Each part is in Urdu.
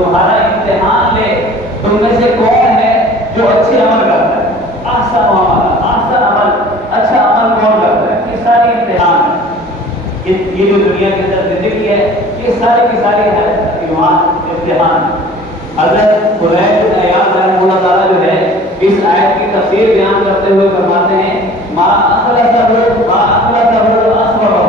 تمہارا امتحان لے تم میں سے کون ہے جو اچھے عمل کرتا ہے، احسن عمل، احسن عمل، اچھا عمل کون کرتا ہے. یہ ساری امتحان ہے. یہ جو دنیا کے اندر زندگی ہے یہ ساری کی ساری ہے امتحان. حضرت فضیل بن عیاض رحمہ اللہ تعالیٰ جو ہے اس آیت کی تفسیر بیان کرتے ہوئے فرماتے ہیں ما اخلصہ اصبرہ،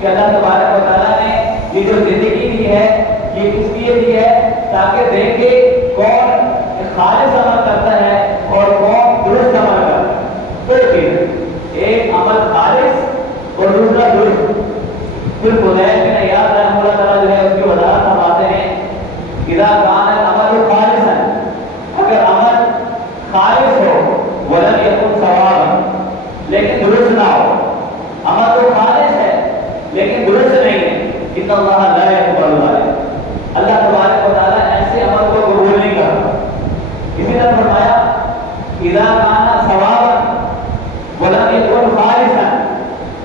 کہ اللہ تبارک و تعالیٰ نے یہ جو زندگی دی ہے یہ کس لیے دی ہے؟ تاکہ دیکھے کون خالص عمل کرتا ہے اور کون درست عمل کرتا ہے. دو چیز، ایک عمل خالص اور دوسرا درست. پھر فضیل بن عیاض رحمہ اللہ تعالیٰ جو ہے اس کی وضاحت فرماتے ہیں اذا کان العمل خالصا، اگر عمل خالص ہو ولم یکن ثوابا، لیکن درست نہ ہو. عمل تو خالص ہے لیکن درست نہیں ہے. ان اللہ لا یقبل ذلک، اللہ تبارک و تعالیٰ ایسے عمل کو قبول نہیں کرتا. اسی طرح فرمایا اذا کان ثوابا ولم یکن خالصا،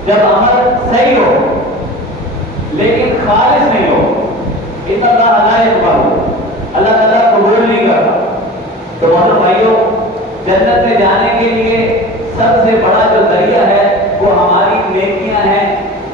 جب عمل صحیح ہو لیکن خالص نہیں ہو، ان اللہ لا یقبل، اللہ تعالیٰ قبول نہیں کرتا. تو محترم بھائیوں، جنت میں جانے کے لیے سب سے بڑا جو ذریعہ ہے وہ ہماری نیکیاں ہیں،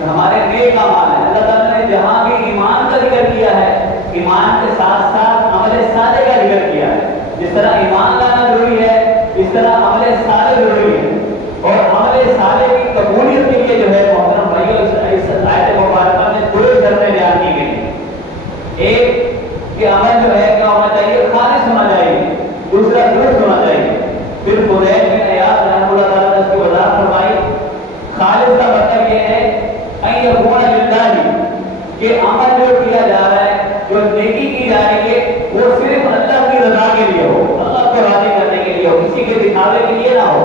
ہمارے نیک اعمال ہیں. اللہ تعالیٰ نے جہاں بھی ایمان کا ذکر کیا ہے، ایمان کے ساتھ ساتھ عمل صالح کا ذکر کیا ہے. جس طرح ایمان لانا ضروری ہے اس طرح عمل صالح ضروری ہے. اور عمل صالح کی قبولیت کے لیے جو ہے محترم بھائیوں اس آیت مبارکہ میں دو شرطیں بیان کی گئی ہیں. ایک کہ عمل جو ہے کیا ہونا چاہیے؟ خالص ہونا چاہیے. دوسرا درست ہونا چاہیے. پھر فضیل بن عیاض رحمہ اللہ تعالیٰ نے اس کی وضاحت فرمائی خالص کا مطلب یہ ہے ان یکون للہ، کہ عمل جو کیا جا رہا ہے، جو نیکی کی جا رہی ہے وہ صرف اللہ کی رضا کے لیے ہو، اللہ کو راضی کرنے کے لیے ہو، کسی کے دکھاوے کے لیے نہ ہو.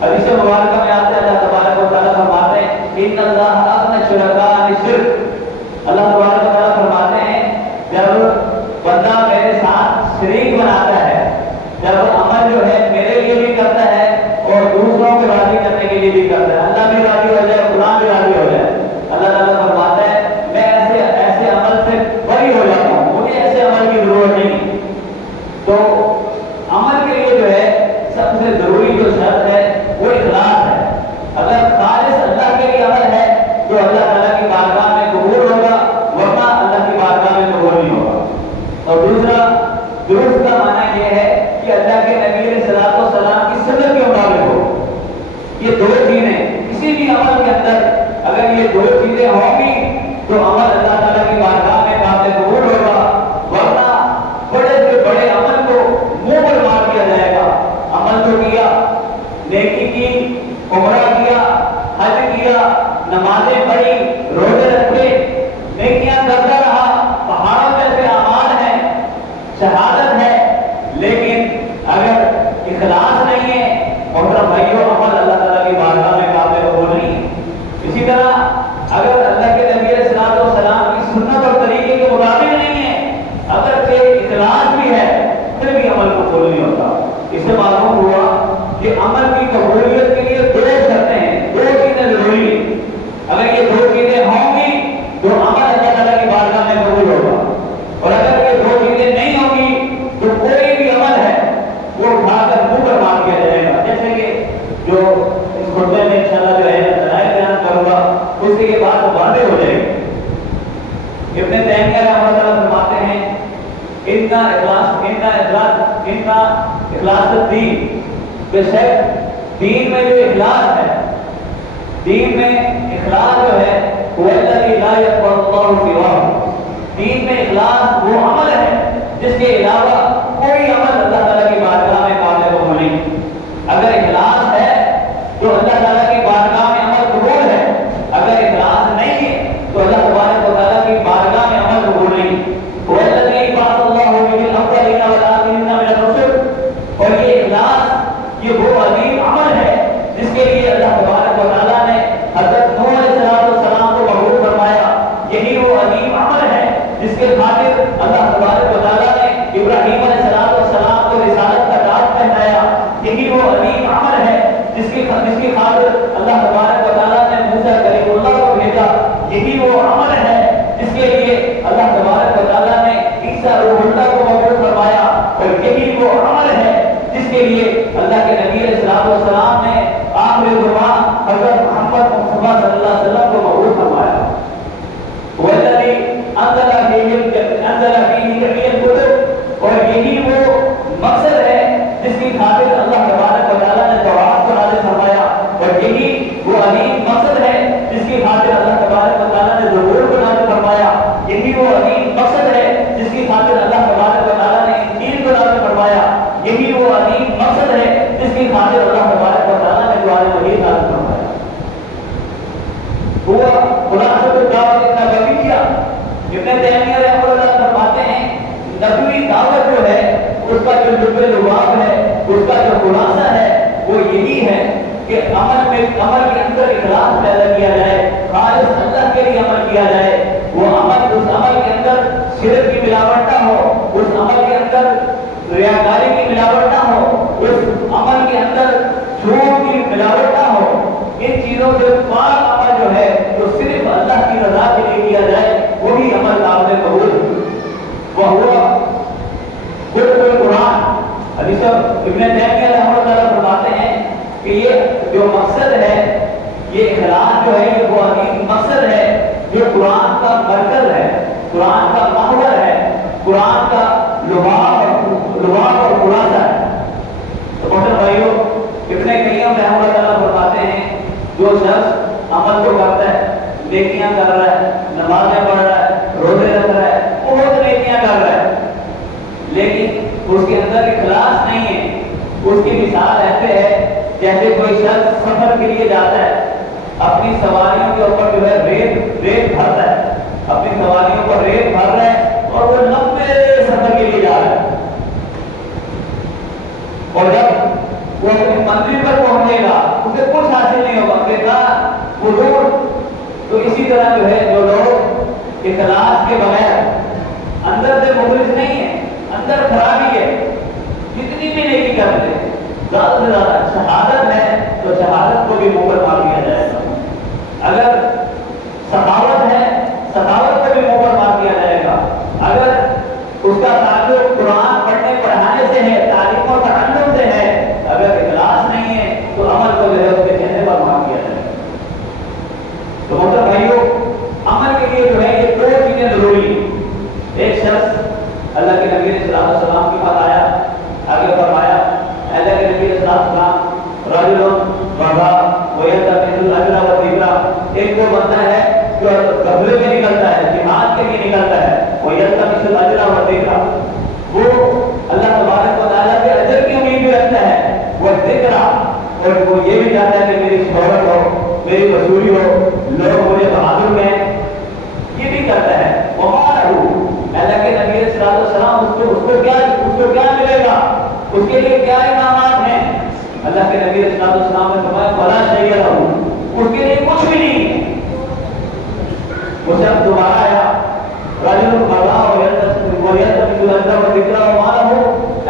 حدیث مبارکہ میں آتا ہے اللہ تبارک و تعالیٰ فرماتے ہیں ان اللہ اغنی الشرکاء عن الشرک، اللہ تبارک و تعالیٰ فرماتے ہیں جب بندہ میرے ساتھ شریک بناتا ہے، جب عمل جو ہے میرے لیے بھی کرتا ہے اور دوسروں کو راضی کرنے کے لیے بھی کرتا ہے، اللہ بھی راضی ہو جائے، قرآن بھی راضی ہو جائے، اللہ تعالیٰ فرماتا ہے میں ایسے عمل سے بری ہو جاتا ہوں، مجھے ایسے عمل کی ضرورت نہیں. تو عمل کے لیے جو ہے سب سے ضروری جو شرط ہے وہ اخلاص ہے. اگر خالص اللہ کے لیے عمل ہے تو اللہ تعالیٰ کی بارگاہ میں قبول ہوگا، ورنہ اللہ کی بارگاہ میں قبول نہیں ہوگا. اور دوسرا درست کا معنی یہ ہے کہ اللہ کے نبی علیہ الصلوۃ والسلام کی سنت کے مطابق ہو. یہ دو چیزیں کسی بھی عمل کے اندر اگر یہ دو چیزیں ہوں گی تو عمل اللہ تعالیٰ کی بارگاہ میں قابل قبول ہوگا، ورنہ بڑے سے بڑے عمل کو منہ پر مار دیا جائے گا. عمل تو کیا، نیکی کی، عمرہ کیا، حج کیا، نمازیں پڑھی، روزے رکھے، نیکیاں کرتا رہا، پہاڑوں جیسے اعمال ہیں، شہادت ہے، لیکن اگر اخلاص نہیں ہے محترم بھائیوں عمل اللہ تعالیٰ کی بارگاہ میں قابل قبول نہیں ہے. اسی طرح اگر اللہ کے نبی علیہ الصلوۃ والسلام کی سنت اور طریقے کے مطابق نہیں ہے، اگر کہ اخلاص بھی ہے پھر بھی عمل قبول نہیں ہوتا. اس سے معلوم ہوا کہ عمل کی قبولیت کے لیے دو شرطیں ہیں، دو چیزیں ضروری ہیں. اگر یہ دو چیزیں ہوں گی تو عمل اللہ تعالیٰ کی بارگاہ میں قبول ہوگا، اور اگر یہ دو چیزیں نہیں ہوں گی تو کوئی بھی عمل ہے وہ اٹھا کر منہ پر مار دیا جائے گا. جیسے کہ جو اس خطبے میں انشاءاللہ جو ہے دلائل بیان کروں گا اس کے بعد واضح ہو جائے گی. ابن تیمیہ رحمہ اللہ فرماتے ہیں ان کا اخلاص الدین، بے شک دین میں جو اخلاص ہے، دین میں اخلاص جو ہے وہ الذی لا یقبل اللہ سواہ، دین میں اخلاص وہ عمل ہے جس کے علاوہ کوئی عمل اللہ تعالیٰ کی بارگاہ میں قابل قبول نہیں. اگر اخلاص ہے تو اللہ تعالیٰ کی بارگاہ میں عمل قبول ہے، اگر اخلاص نہیں ہے تو اللہ تبارک و تعالیٰ کی بارگاہ میں عمل قبول نہیں. والذی بعث اللہ به الاولین والآخرین من الرسل، اور یہ اخلاص یہ وہ عظیم عمل ہے جس کے لیے اللہ تبارک و تعالیٰ نے حضرت نوح علیہ السلام کو مبعوث فرمایا. یہی وہ عظیم عمل ہے جس کے خاطر اللہ تبارک و تعالیٰ نے ابراہیم علیہ السلام کو رسالت کا تاج پہنایا. یہی وہ عظیم عمل ہے جس کی خاطر اللہ تبارک و تعالیٰ نے موسیٰ کلیم اللہ کو بھیجا. یہی وہ عمل ہے جس کے لیے اللہ تبارک و تعالیٰ نے عیسیٰ روح اللہ ابن تیمیہ رحمہ اللہ فرماتے ہیں نبوی دعوت جو ہے اس کا جو لب لباب ہے، اس کا جو خلاصہ ہے وہ یہی ہے کہ عمل کے اندر اخلاص پیدا کیا جائے، خالص اللہ کے لیے عمل کیا جائے، وہ عمل اس عمل کے اندر شرک کی ملاوٹ نہ ہو، اس عمل کے اندر ریاکاری کی ملاوٹ نہ ہو، اس عمل کے اندر جھوٹ کی ملاوٹ نہ ہو، ان چیزوں سے پاک عمل جو ہے جو صرف اللہ کی رضا کے لیے کیا جائے وہی عمل قابل قبول وہ ہوا قرآن۔ حدیث ابن تیمیہ رحمہ اللہ فرماتے ہیں کہ یہ جو مقصد ہے، یہ اخلاص جو ہے یہ وہ عظیم مقصد ہے جو قرآن کا مرکز ہے، قرآن کا محور ہے، قرآن کا لباب اور خلاصہ ہے۔ تو محترم بھائیو، ابن قیم رحمہ اللہ فرماتے ہیں جو شخص عمل کو کرتا ہے، نیکیاں کر رہا ہے، نمازیں پڑھ رہا ہے، روزے رکھ رہا ہے، بہت نیکیاں کر رہا ہے، لیکن اس کے اندر اخلاص نہیں ہے، اس کی مثال ایسے ہے جیسے کوئی شخص سفر کے لیے جاتا ہے، اپنی سواریوں کے اوپر جو ہے ریت بھرتا ہے، اپنی سواریوں پر ریت بھر رہا ہے اور وہ لمبے سفر کے لیے جا رہا ہے، اور جب وہ اپنی منزل پر پہنچے گا اسے کچھ حاصل نہیں ہوگا، دیکھا وہ روڈ۔ تو اسی طرح جو ہے جو لوگ اخلاص کے بغیر اندر سے مخلص نہیں ہے، اندر خرابی ہے، جتنی بھی نیکی کرتے ہیں زیادہ سے زیادہ شہادت ہے تو شہادت کو بھی منہ پر مار دیا جائے گا، اگر سخاوت ہے سخاوت کو بھی منہ پر مار دیا جائے گا، اگر اس کا تعلق قرآن پڑھنے پڑھانے سے ہے، تعلیم و تعلم سے ہے، اگر اخلاص نہیں ہے تو عمل کو جو ہے اس کے چہرے پر مار دیا جائے گا۔ تو محترم بھائیو، عمل کے لیے جو ہے یہ دو چیزیں ضروری ہیں۔ ایک شخص اللہ کے نبی صلی اللہ علیہ وسلم کے پاس آیا، آگے فرمایا اللہ کے نبی صلی اللہ علیہ وسلم رجل بڑھا ویلتمس الاجر والذکر، ایک وہ بندہ ہے جو غزوے میں نکلتا ہے، جہاد کے لیے نکلتا ہے، ویلتمس الاجر والذکر، وہ اللہ تبارک و تعالیٰ کے اجر کی امید بھی رکھتا ہے، والذکر، اور وہ یہ بھی چاہتا ہے کہ میری شہرت ہو، میری مشہوری ہو، لوگ مجھے بہادر کہیں، یہ بھی کرتا ہے۔ اللہ کے نبی صلی اللہ علیہ وسلم اس کو کیا ملے گا، اس کے لیے کیا انعامات ہیں؟ اللہ کے نبی صلی اللہ علیہ وسلم نے فرمایا ولا شیء لہ، اس کے لیے کچھ بھی نہیں ہے۔ وہ شخص دوبارہ آیا، رجل بڑھا ویلتمس الاجر والذکر وما لہ،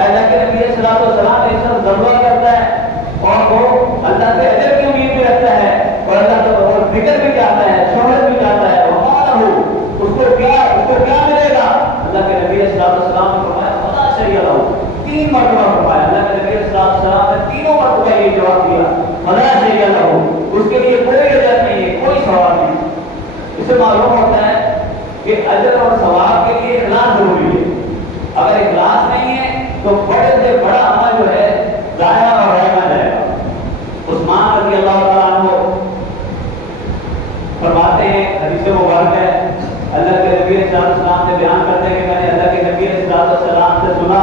اللہ کے نبی صلی اللہ علیہ وسلم ایک شخص ذبح کرتا ہے اور وہ اللہ کے اجر کی امید بھی رکھتا ہے اور اللہ کا ذکر بھی چاہتا ہے، شہرت بھی چاہتا ہے، وما لہ، اس کو کیا ملے گا؟ اللہ کے نبی صلی اللہ علیہ وسلم نے فرمایا ولا شیء لہ، تین مرتبہ فرمایا، اللہ کے نبی صلی اللہ علیہ وسلم نے تینوں مرتبہ یہ جواب دیا ولا شیء لہ، اس کے لیے کوئی اجر نہیں ہے، کوئی ثواب نہیں۔ اس سے معلوم ہوتا ہے کہ اجر اور ثواب کے لیے اخلاص ضروری ہے، اگر اخلاص نہیں ہے تو بڑے سے بڑا عمل جو ہے ضائع اور رہ نہ جائے گا۔ عثمان رضی اللہ تعالیٰ عنہ فرماتے ہیں، حدیث مبارک ہے، اللہ کے نبی صلی اللہ علیہ وسلم سے بیان کرتے ہیں کہ میں نے اللہ کے نبی صلی اللہ علیہ وسلم سے سنا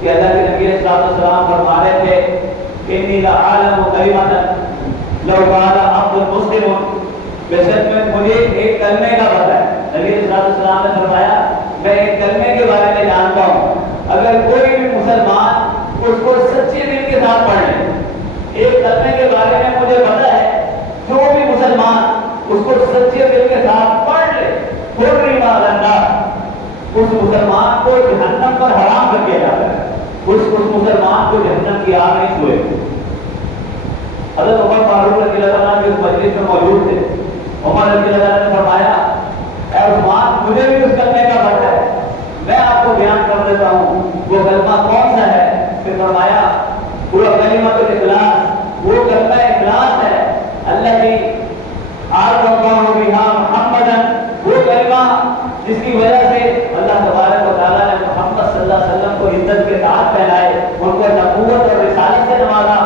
کہ اللہ کے نبی صلی اللہ علیہ وسلم فرما رہے تھے انی لعالم کلمۃ لو قال عبد مسلم، بے شک میں مجھے ایک کلمے کا پتہ ہے، نبی صلی اللہ علیہ وسلم نے فرمایا میں ایک کلمے کے بارے میں جانتا ہوں، اگر کوئی بھی مسلمان اس کو سچے دل کے ساتھ پڑھ لے، ایک کلمے کے بارے میں مجھے پتہ ہے، جو بھی مسلمان اس کو سچے دل کے ساتھ پڑھ لے، اس مسلمان کو جہنم پر حرام کر دیا جاتا ہے، اس مسلمان کو جہنم کی آگ نہیں چھوئے۔ حضرت عمر فاروق رضی اللہ عنہ اس مجلس میں موجود تھے، عمر رضی اللہ عنہ نے فرمایا اے عثمان مجھے بھی اس کلمے کا پتہ ہے، میں آپ کو بیان کر دیتا ہوں وہ کلمہ کون سا ہے۔ پھر فرمایا وہ کلمۃ الاخلاص، وہ کلمہ اخلاص ہے، الذی عرف اللہ بہا محمدا، وہ کلمہ جس کی وجہ سے اللہ تبارک و تعالیٰ نے محمد صلی اللہ علیہ وسلم کو عزت کے تاج پہنائے، ان کو نبوت اور رسالت سے نوازا،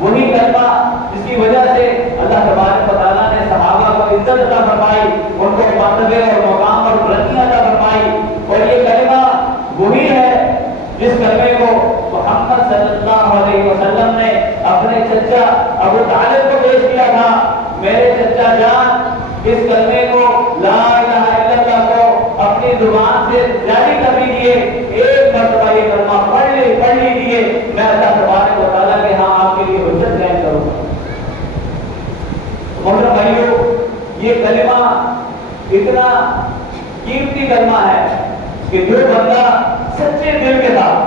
وہی کلمہ جس کی وجہ سے اللہ تبارک و تعالیٰ نے صحابہ کو عزت عطا فرمائی، ان کو مرتبے اور مقام اور بلندیاں عطا فرمائی، اور یہ کلمہ وہی ہے جس کلمے کو محمد صلی اللہ علیہ وسلم نے اپنے چچا ابو طالب کو پیش کیا تھا، میرے چچا جان اس کلمے کو لا الہ الا اللہ کو اپنے اپنی زبان سے جاری کر لیجیے، ایک مرتبہ یہ کلمہ پڑھ لیجیے، میں اللہ تبارک و تعالیٰ کے ہاں آپ کے لیے حجت قائم کروں گا۔ محترم بھائیو، یہ کلمہ اتنا قیمتی کلمہ ہے کہ جو بندہ سچے دل کے ساتھ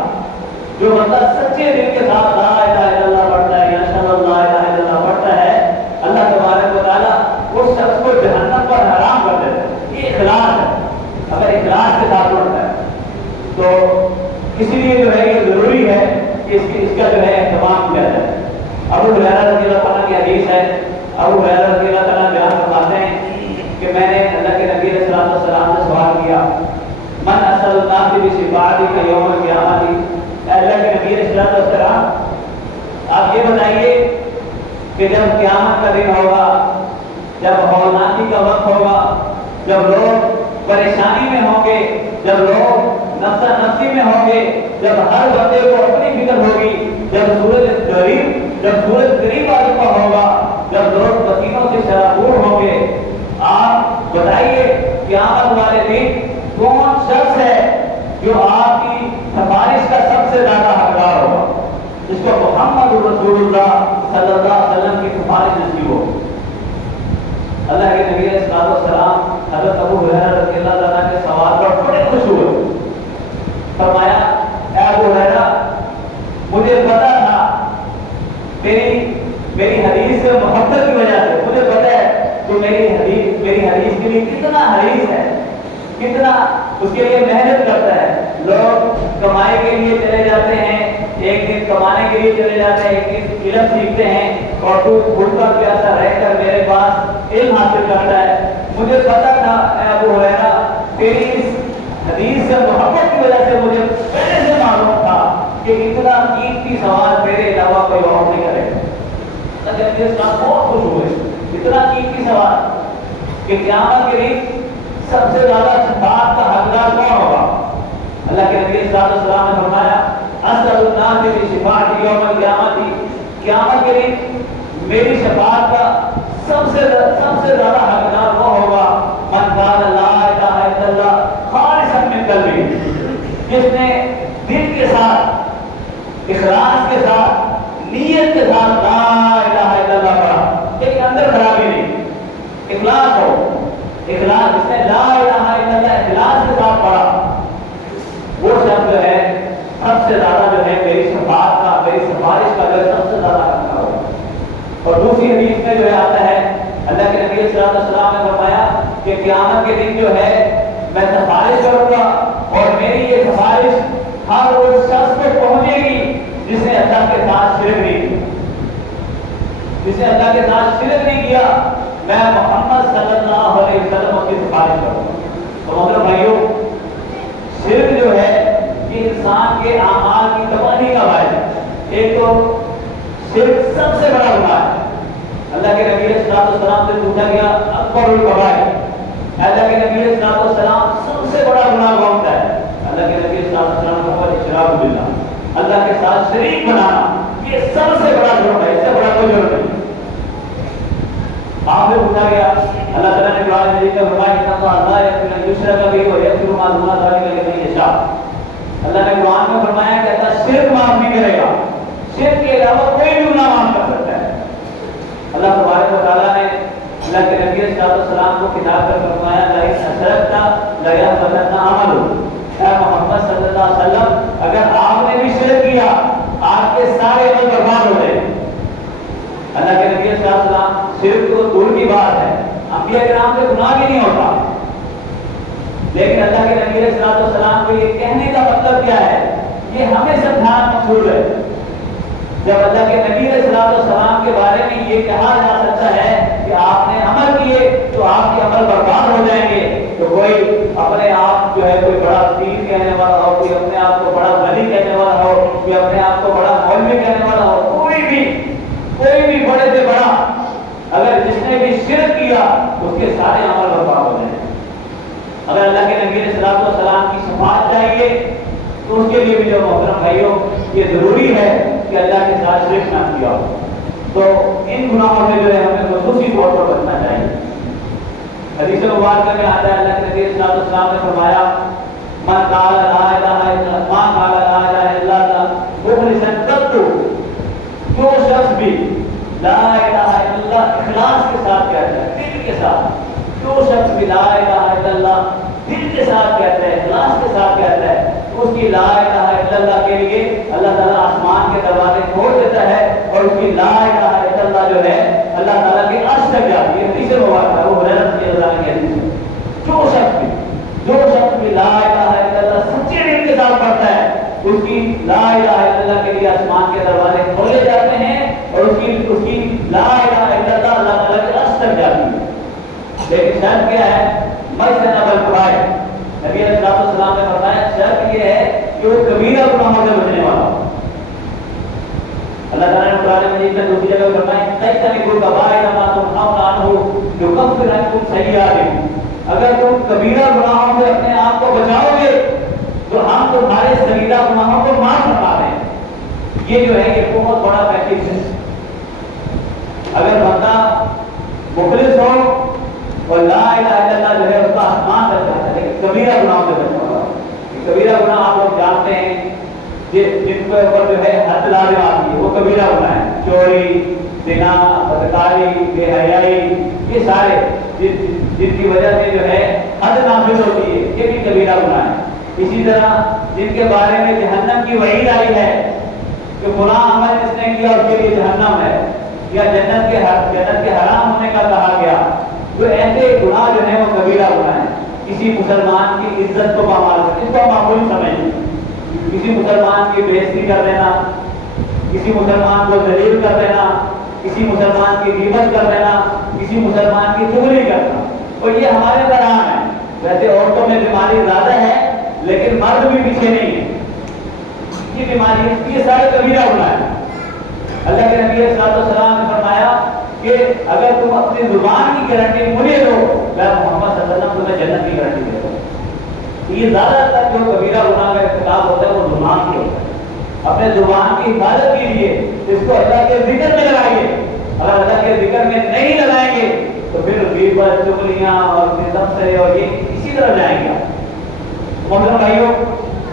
لا الہ الا اللہ پڑھتا ہے یا اشہد ان لا الہ الا اللہ پڑھتا ہے، اللہ تبارک و تعالیٰ اس شخص کو جہنم پر حرام کر دیتا ہے۔ یہ اخلاص ہے، اگر اخلاص کے ساتھ پڑھتا ہے تو اسی لیے جو ہے یہ ضروری ہے کہ اس کا جو ہے اہتمام کیا جائے۔ ابو ہریرہ رضی اللہ عنہ کی حدیث ہے، ابو ہریرہ رضی اللہ عنہ بیان فرماتے ہیں کہ میں نے اللہ کے نبی علیہ السلام سے سوال کیا، من اسأل الناس بشفاعتک یوم القیامۃ، اللہ کے نبی علیہ السلام آپ یہ بتائیے کہ جب قیامت کا دن ہوگا، جب ہولناکی کا وقت ہوگا، جب لوگ پریشانی میں ہوں گے، جب لوگ نفسا نفسی میں ہوں گے، جب ہر بندے کو اپنی فکر ہوگی، جب سورج قریب آ چکا ہوگا، جب لوگ پسینوں سے شرابور ہوں گے، آپ بتائیے قیامت والے دن کون شخص ہے جو آپ کی سفارش کا سب سے زیادہ حقدار ہوگا، جس کو محمد رسول اللہ صلی اللہ علیہ وسلم کی سفارش نصیب ہو۔ اللہ کے نبی علیہ السلام حضرت ابو ہریرہ رضی اللہ عنہ کے سوال پر بڑے خوش ہوئے، فرمایا اے ابو ہریرہ، مجھے پتا تھا میری حدیث سے محبت کی وجہ سے مجھے پتا ہے کہ میری حدیث کے لیے کتنا حریص ہے، کتنا اس کے لیے محنت کرتا ہے۔ لوگ کمائی کے لیے چلے جاتے ہیں، ایک دن کمانے کے لیے چلے جاتے ہیں، ایک دن علم سیکھتے ہیں، اور تو بھوکا پیاسا رہ کر میرے پاس علم حاصل کرتا ہے۔ مجھے پتا تھا اے ابو ہریرہ، تیری اس حدیث سے محبت کی وجہ سے مجھے پہلے سے معلوم تھا کہ اتنا قیمتی سوال میرے علاوہ کوئی اور نہیں کرے گا۔ بہت خوش ہوئے، اتنا قیمتی سوال کہ قیامت کے دن سب سے زیادہ شفاعت کا حقدار کون ہوگا؟ اللہ کے نبی صلی اللہ علیہ وسلم نے فرمایا اسأل الناس بشفاعت یوم القیامت، قیامت کے دن میری شفاعت کا سب سے زیادہ حقدار وہ ہوگا من قال لا الہ الا اللہ خالصا من قلبہ، جس نے دل کے ساتھ، اخلاص کے ساتھ، نیت کے ساتھ لا الہ الا اللہ پڑھا، لیکن اندر خرابی نہیں، اخلاص ہو، اخلاص، جس نے لا الہ الا اللہ اخلاص کے ساتھ پڑھا، وہ شخص جو ہے سب سے زیادہ جو ہے میری شفاعت کا، میری سفارش کا جو ہے سب سے زیادہ حقدار ہوگا۔ اور دوسری حدیث میں جو ہے آتا ہے، اللہ کے نبی صلی اللہ علیہ وسلم نے فرمایا کہ قیامت کے دن جو ہے میں سفارش کروں گا، اور میری یہ سفارش ہر اس شخص کو پہنچے گی جس نے اللہ کے ساتھ شرک نہیں کیا، جس نے اللہ کے ساتھ شرک نہیں کیا، میں محمد صلی اللہ علیہ وسلم کی سفارش کروں گا۔ تو محترم بھائیو، شرک جو ہے یہ انسان کے اعمال کی تباہی کا باعث ہے۔ ایک تو شرک سب سے بڑا گناہ ہے، اللہ کے نبی علیہ السلام سے پوچھا گیا اکبر الکبائر، اللہ کے نبی علیہ السلام سب سے بڑا گناہ کون سا ہے؟ اللہ کے نبی علیہ السلام نے کہا اشراک باللہ، اللہ کے ساتھ شریک بنانا، یہ سب سے بڑا جرم ہے، اس سے بڑا کوئی جرم نہیں۔ آپ سے پوچھا گیا، اللہ تعالیٰ نے قرآن مجید میں فرمایا ان اللہ لا یغفر ان یشرک بہ ویغفر ما دون ذلک لمن یشاء، اللہ نے قرآن میں فرمایا کہ اللہ شرک معاف نہیں کرے گا، شرک کے علاوہ کوئی بھی گناہ معاف کر سکتا ہے۔ اللہ تبارک و تعالیٰ نے اللہ کے نبی صلی اللہ علیہ وسلم کو خطاب کر فرمایا لئن اشرکت لیحبطن عملک، اے محمد صلی اللہ علیہ وسلم اگر آپ نے بھی شرک کیا آپ کے سارے عمل برباد ہو گئے۔ اللہ کے نبی صلی اللہ علیہ وسلم شرک تو دور کی بات ہے، انبیاء کرام سے گناہ بھی نہیں ہوتا، لیکن اللہ کے نبی صلی اللہ علیہ وسلم کو یہ کہنے کا مطلب کیا ہے، یہ ہمیں سمجھانا مقصود ہے۔ جب اللہ کے نبی علیہ السلام کے بارے میں یہ کہا جا سکتا ہے کہ آپ نے عمل کیے تو آپ کے عمل برباد ہو جائیں گے، تو کوئی اپنے آپ جو ہے کوئی بڑا پیر کہنے والا ہو، کوئی اپنے آپ کو بڑا ولی کہنے والا ہو، کوئی اپنے آپ کو بڑا مولوی کہنے والا ہو، کوئی بھی بڑے سے بڑا اگر جس نے بھی شرک کیا اس کے سارے عمل برباد ہو جائیں گے۔ اگر اللہ کے نبی علیہ السلام کی شفاعت چاہیے تو اس کے لیے بھی جو محترم بھائیوں یہ ضروری ہے کہ اللہ کے ساتھ شرک نہ کیا ہو۔ تو ان گناہوں سے جو ہے ہمیں خصوصی طور پر بچنا چاہیے۔ حدیث مبارکہ میں آتا ہے اللہ کے نبی صلی اللہ علیہ وسلم نے فرمایا من قال لا الہ الا اللہ ما قال لا الہ الا اللہ مخلصا قط، جو شخص بھی لا الہ الا اللہ اخلاص کے ساتھ کہتا ہے، دل کے ساتھ، جو شخص بھی لا الہ الا اللہ دل کے ساتھ کہتا ہے، اخلاص کے ساتھ کہتا ہے، اس کی لا الہ الا اللہ کے لیے اللہ تعالیٰ آسمان کے دروازے کھول دیتا ہے اور اس کی لا الہ الا اللہ جو ہے اللہ تعالیٰ کے عرش تک جاتی ہے۔ حدیث مبارکہ ہے، وہ ہریرہ رضی اللہ عنہ کی حدیث ہے۔ جو شخص بھی لا الہ الا اللہ سچے دل کے ساتھ پڑھتا ہے، اس کی لا الہ الا اللہ کے لیے آسمان کے دروازے کھولے جاتے ہیں اور اس کی لا الہ الا اللہ اللہ تعالیٰ کے عرش تک جاتی ہے۔ لیکن شرط کیا ہے؟ مجتنب الکبائر۔ نبی علیہ الصلوۃ والسلام نے فرمایا شرط یہ ہے کہ وہ کبیرہ گناہوں سے بچنے والا ہو۔ اللہ تعالیٰ نے قرآن مجید میں دوسری جگہ فرمایا تجتنبوا الکبائر ما تنہون عنہ یکفر عنکم سیئاتکم، اگر تم کبیرہ گناہوں سے اپنے آپ کو بچاؤ گے تو ہم تمہارے صغیرہ گناہوں کو معاف فرما دیں گے۔ یہ جو ہے یہ بہت بڑا پیکیج ہے۔ اگر بندہ مخلص ہو اور لا الہ الا اللہ جو ہے اس کا آسمان تک جاتا ہے، لیکن کبیرہ گناہوں سے بچنا ہوگا۔ کبیرہ گناہ آپ لوگ جانتے ہیں جن کے اوپر جو ہے حد لازم آتی ہے وہ کبیرہ گناہ ہے، چوری، زنا، بدکاری، بے حیائی، یہ سارے جن کی وجہ سے جو ہے حد نافذ ہوتی ہے، یہ بھی کبیرہ گناہ ہے۔ اسی طرح جن کے بارے میں جہنم کی وعید آئی ہے کہ فلاں عمل جس نے کیا اس کے لیے جہنم ہے، یا جنت کے حرام ہونے کا کہا گیا، تو ایسے گناہ جو ہے وہ کبیرہ گناہ ہے۔ کسی مسلمان کی عزت کو پامال کرنا، اس کو معمولی سمجھیں، کسی مسلمان کی بےعزتی کر دینا، کسی مسلمان کو ذلیل کر دینا، کسی مسلمان کی غیبت کر دینا، کسی مسلمان کی چغلی کرنا، اور یہ ہمارے درام ہے۔ ویسے عورتوں میں بیماری زیادہ ہے لیکن مرد بھی پیچھے نہیں ہے، یہ بیماری یہ سارے کبیرہ گناہ ہے۔ اللہ کے نبی صلی اللہ علیہ وسلم نے فرمایا کہ اگر تم اپنی زبان کی گارنٹی مجھے دو، میں محمد صلی اللہ علیہ وسلم تمہیں جنت کی گارنٹی دے دوں۔ یہ زیادہ تر جو کبیرہ گناہ کا ارتکاب ہوتا ہے وہ زبان کی ہوتا ہے۔ اپنے زبان کی حفاظت کیجیے، اس کو اللہ کے ذکر میں لگائیے۔ اگر اللہ کے ذکر میں نہیں لگائیں گے تو پھر غیبت، چغلیاں اور نظم سے اور یہ اسی طرح جائیں گے۔ محترم بھائیوں،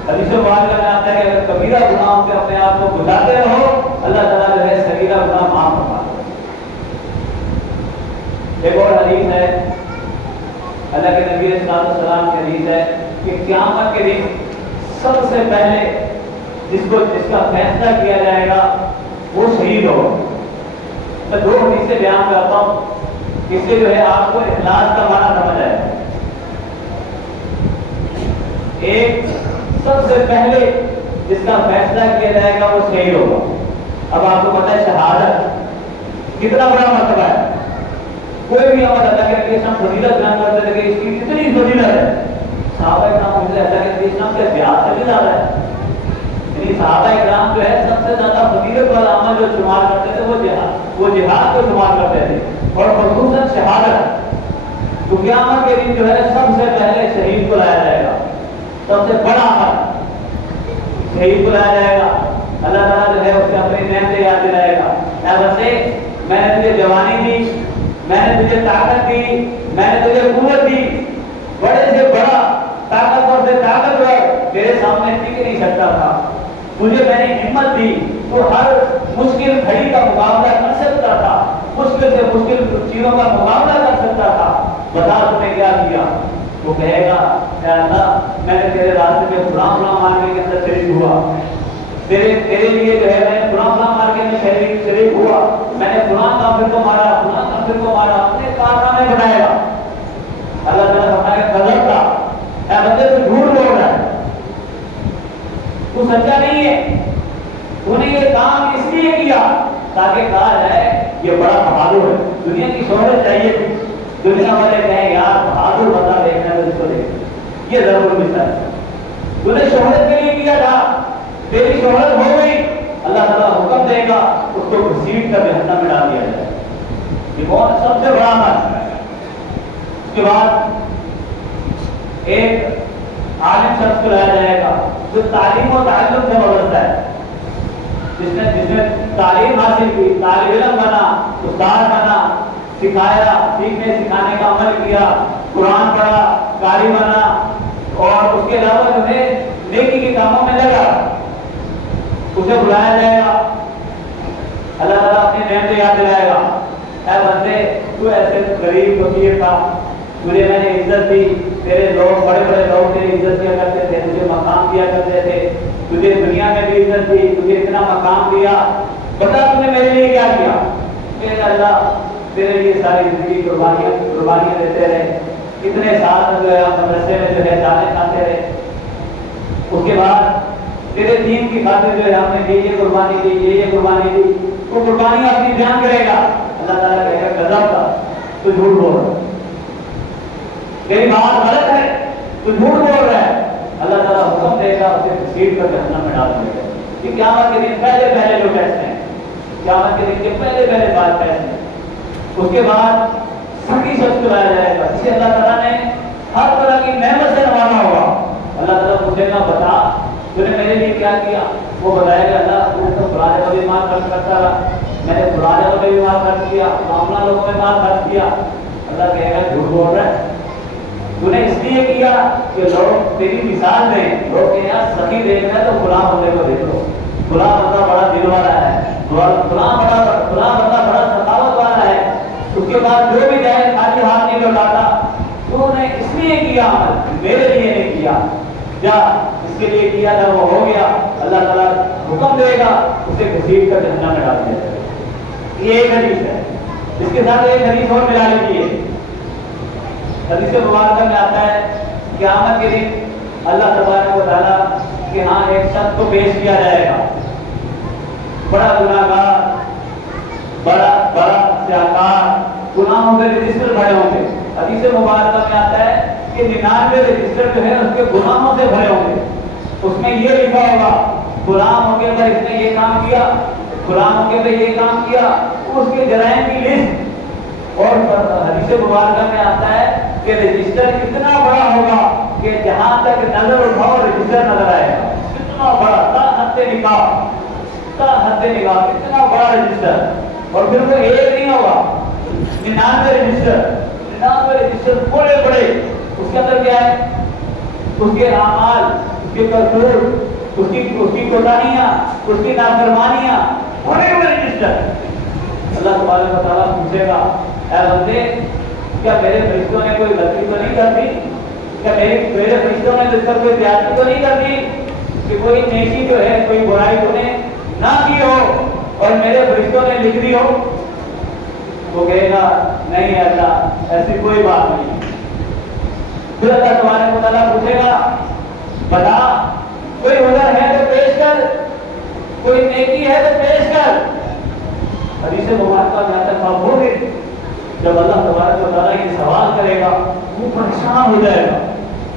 حدیث مبارکہ میں آتا ہے کہ اگر کبیرہ گناہوں سے اپنے آپ کو بچاتے رہو، اللہ تعالیٰ جو ہے صغیرہ گناہ معاف فرما دے۔ ایک اور حدیث ہے، اللہ کے نبی صلی اللہ علیہ وسلم کی حدیث ہے کہ قیامت کے دن سب سے پہلے جس کا فیصلہ کیا جائے گا وہ شہید ہوگا۔ میں دو حدیثیں بیان کرتا ہوں، اس سے جو ہے آپ کو اخلاص کا معنی سمجھ آئے۔ ایک سب سے پہلے جس کا فیصلہ کیا جائے گا وہ شہید ہوگا۔ اب آپ کو پتہ ہے شہادت کتنا بڑا مرتبہ ہے۔ کوئی بھی عمل اللہ کے نبی اسلام فضیلت بیان کرتے تھے کہ اس کی کتنی فضیلت ہے، صحابہ کرام مجھے اللہ کے نبی اسلام سے زیادہ سے زیادہ ہے، یعنی صحابہ کرام جو ہے سب سے زیادہ فضیلت والا عمل جو شمار کرتے تھے وہ جہاد کو شمار کرتے تھے، اور خصوصاً شہادت۔ تو قیامت کے دن جو ہے سب سے پہلے شہید کو لایا جائے گا، سب سے بڑا عمل شہید کو لایا جائے گا۔ اللہ تعالیٰ جو ہے اس سے اپنی نعمتیں یاد دلائے گا، اے بندے میں نے تجھے جوانی دی، میں نے تجھے طاقت دی، میں نے تجھے قوت دی، بڑے سے بڑا طاقتور سے طاقتور تیرے سامنے ٹک نہیں سکتا تھا، مجھے میں نے ہمت دی تو ہر مشکل گھڑی کا مقابلہ کر سکتا تھا، مشکل سے مشکل چیزوں کا مقابلہ کر سکتا تھا، بتا تم نے کیا کیا؟ وہ کہے گا اے اللہ میں نے تیرے راستے میں فلاں فلاں مارکے کے اندر شریک ہوا، تیرے لیے جو ہے میں نے فلاں فلاں مارکے میں شریک ہوا، میں نے فلاں کافر کو مارا، فلاں کافر کو مارا، اپنے کارنامے بتائے گا۔ اللہ تعالیٰ فرمائے گا غضب کا، اے بندے تو جھوٹ بول رہا ہے، تو سچا نہیں ہے، تو نے یہ کام اس لیے کیا تاکہ کہا جائے یہ بڑا بہادر ہے۔ دنیا کی شہرت چاہیے تھی، دنیا والے کہیں یار بہادر بندہ دیکھنا ہے اس کو دیکھ، یہ ضرور مثال ہے۔ تو نے شہرت کے لیے کیا تھا، تیری شہرت ہو گئی، اللہ تعالیٰ حکم دے گا اس کو گھسیٹ کر جہنم میں ڈال دیا جائے۔ یہ بہت سب سے بڑا عمل۔ اس کے بعد ایک عالم شخص کو لایا جائے گا جو تعلیم و تعلم سے وابستہ ہے، جس نے تعلیم حاصل کی، طالب علم بنا، استاد بنا، سکھایا، سیکھنے سکھانے کا عمل کیا، قرآن پڑھا، قاری بنا اور اس کے علاوہ جو ہے نیکی کے کاموں میں لگا، اسے بلایا جائے گا، اللہ تعالیٰ اپنی نعمتیں یاد دلائے گا، اے بندے تو ایسے غریب فقیر تھا، تجھے میں نے عزت دی، تیرے لوگ بڑے بڑے لوگ تیری عزت کیا کرتے تھے، تجھے مقام دیا کرتے تھے، تجھے دنیا میں بھی عزت دی، تجھے اتنا مقام دیا، بتا تم نے میرے لیے کیا کیا؟ کہ اللہ تیرے لیے ساری زندگی قربانیاں دیتے رہے، اتنے سال جو ہے مدرسے میں جو ہے جانے کھاتے رہے، اس کے بعد تیرے دین کی خاطر جو ہے ہم نے یہ قربانی دی، یہ قربانی دی، وہ قربانی اپنی بیان کرے گا، اللہ تعالیٰ کہے گا غضب کا تو جھوٹ بول رہا ہے، تیری بات غلط ہے تو جھوٹ بول رہا ہے، اللہ تعالیٰ حکم دے گا اسے گھسیٹ کر جہنم میں ڈال دے گا۔ کہ قیامت کے دن پہلے جو فیصلے ہیں، قیامت کے دن کے پہلے بات فیصلے، اس کے بعد سخی شخص کو لایا جائے گا جسے اللہ تعالیٰ نے ہر طرح کی نعمت سے نوازا ہوگا، اللہ تعالیٰ پوچھے گا بتا تو نے میرے لیے کیا کیا؟ وہ بتائے گا اللہ میں تو فلاں جگہ بھی مال خرچ کرتا رہا، میں نے فلاں جگہ پہ بھی مال خرچ کیا، معاملہ لوگوں میں مال خرچ کیا، اللہ کہے گا جھوٹ بول رہا ہے، تو نے اس لیے کیا کہ لوگ تیری مثال دیں، لوگ کہ یار سخی دیکھ رہے تو فلاں بندے کو دیکھو، فلاں بندہ بڑا دل والا ہے، فلاں بندہ بڑا سخاوت والا ہے، اس کے بعد جو بھی جائے خالی ہاتھ نہیں لوٹاتا، تو نے اس لیے کیا عمل، میرے لیے نہیں کیا، جا اس کے لیے کیا تھا وہ ہو گیا، اللہ تعالیٰ حکم دے گا اسے گھسیٹ کر جہنم میں ڈال دیا جائے گا۔ یہ ایک حدیث ہے، اس کے ساتھ ایک حدیث اور ملا لیجیے، حدیث مبارکہ میں آتا ہے قیامت کے دن اللہ تبارک و تعالیٰ کے ہاں ایک شخص کو پیش کیا جائے گا، بڑا گناہگار، بڑا سیاکار، گناہوں کے رجسٹر بھرے ہوں گے، حدیث مبارکہ میں آتا ہے کہ 99 رجسٹر جو ہے اس کے گناہوں سے بھرے ہوں گے، اس میں یہ لکھا ہوگا فلاں موقع پر اس نے یہ کام کیا، فلاں موقع پہ یہ کام کیا، اس کے جرائم کی لسٹ، اور حدیث مبارکہ میں آتا ہے کہ رجسٹر اتنا بڑا ہوگا کہ جہاں تک نظر اٹھاؤ رجسٹر نظر آئے گا، اتنا بڑا تا حد نگاہ اتنا بڑا رجسٹر، اور پھر وہ ایک نہیں ہوگا 99 رجسٹر بڑے بڑے، اس کے اندر کیا ہے؟ اس کے اعمال، اس کے کرتوت، اس کی کوتاہیاں، اس کی نافرمانیاں، بڑے بڑے رجسٹر۔ اللہ تبارک و تعالیٰ پوچھے گا اے بندے کیا میرے فرشتوں نے کوئی غلطی تو نہیں کر دی؟ کیا میرے فرشتوں نے مجھ پر کوئی زیادتی تو نہیں کر دی کہ کوئی نیکی جو ہے کوئی برائی تو نے نہ کی ہو اور میرے فرشتوں نے لکھ دی ہو؟ وہ کہے گا نہیں اللہ ایسی کوئی بات نہیں۔ پھر اللہ تبارک و تعالیٰ پوچھے گا بتا کوئی ہنر ہے تو پیش کر، کوئی نیکی ہے تو پیش کر۔ حدیث مبارکہ میں آتا ہے جب اللہ تبارک و تعالیٰ یہ سوال کرے گا وہ پریشان ہو جائے گا،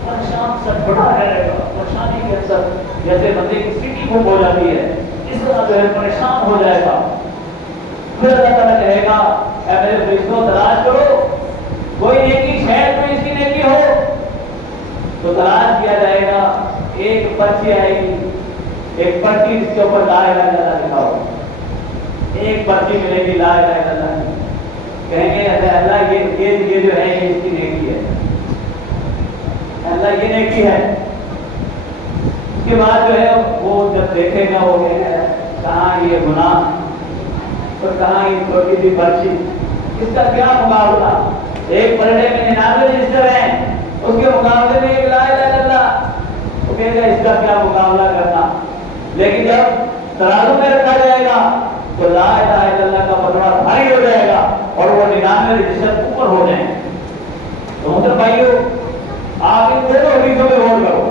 پریشان سٹ بڑا رہے گا، پریشانی کے اندر جیسے بندے کی سیٹی گم ہو جاتی ہے اس طرح جو ہے پریشان ہو جائے گا۔ پھر اللہ تعالیٰ کہے گا اے میرے فرشتوں تلاش کرو کوئی نیکی شاید کوئی اس کی نیکی ہو، تو تلاش کیا جائے گا، ایک پرچی آئے گی، ایک پرچی جس کے اوپر لا الہ الا اللہ لکھا ہو، ایک پرچی ملے گی لا الہ الا اللہ، کہیں گے اللہ یہ جو ہے یہ اس کی نیکی ہے، اللہ یہ نیکی ہے۔ اس کے بعد جو ہے وہ جب دیکھے گا وہ کہے گا کہاں یہ گناہ اور کہاں یہ چھوٹی سی پرچی، اس کا کیا مقابلہ؟ ایک پلڑے میں 99 رجسٹر ہیں، اس کے مقابلے میں ایک لا الہ الا اللہ، وہ کہے گا اس کا کیا مقابلہ کرنا۔ لیکن جب ترازو میں رکھا جائے گا تو لا الہ الا اللہ کا پلڑا بھاری ہو جائے گا اور وہ 99 رجسٹر اوپر ہو جائیں۔ تو محترم بھائیو آپ ان دونوں حدیثوں میں غور کرو،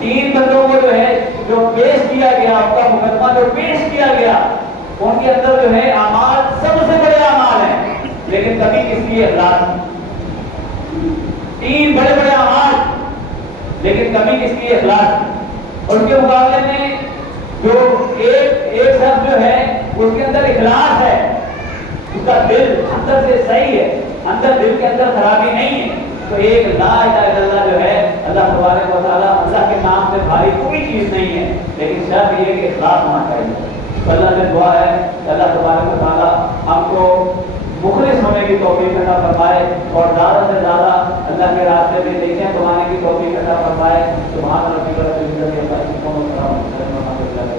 3 بندوں کو جو ہے جو پیش کیا گیا، ان کا مقدمہ جو پیش کیا گیا، ان کے اندر جو ہے اعمال سب سے بڑے اعمال ہیں، لیکن کبھی کس لیے اخلاص نہیں۔ 3 بڑے بڑے اعمال لیکن کبھی کس لیے اخلاص، اور اس کے مقابلے میں جو ایک شخص جو ہے اس کے اندر اخلاص ہے، اس کا دل اندر سے صحیح ہے، اندر دل کے اندر خرابی نہیں ہے، تو ایک لا الہ الا اللہ جو ہے اللہ تبارک و تعالیٰ اللہ کے نام سے بھاری کوئی چیز نہیں ہے، لیکن شرط یہ کہ اخلاص ہونا چاہیے۔ تو اللہ سے دعا ہے کہ اللہ تبارک و تعالیٰ ہم کو مخلص ہونے کی توفیق عطا فرمائے اور زیادہ سے زیادہ اللہ کے راستے میں نیکیاں کمانے کی توفیق عطا فرمائے. سبحان ربک رب العزت عما یصفون و سلام علی المرسلین.